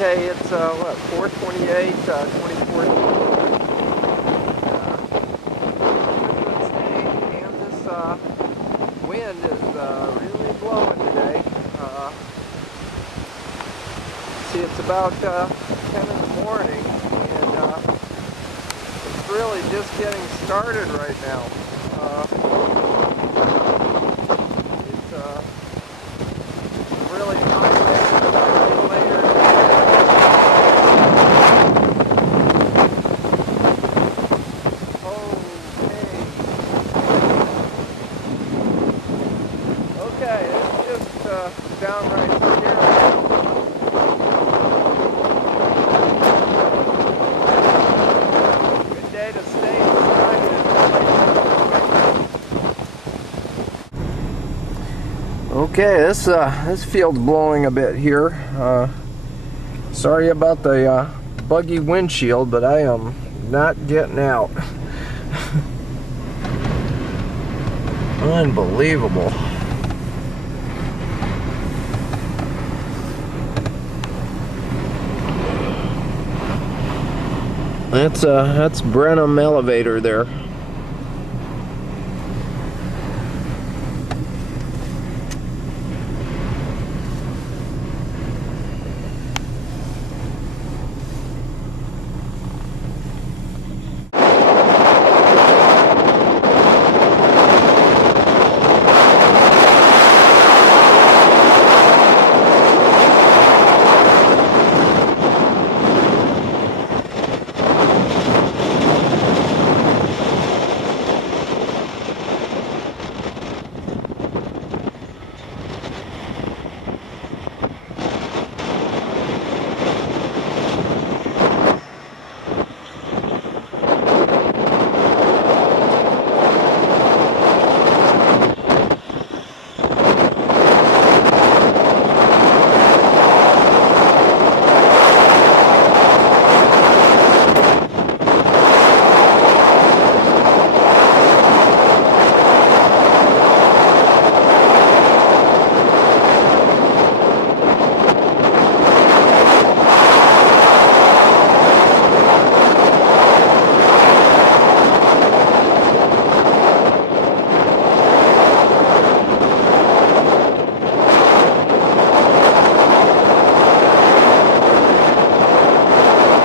Okay, it's what, 4/28, 2014. And this wind is really blowing today. See, it's about 10 in the morning, and it's really just getting started right now. It's really hot later. Okay, it's just down right here. Good day to stay inside. Okay, this field's blowing a bit here. Sorry about the buggy windshield, but I am not getting out. Unbelievable. That's Brenham elevator there.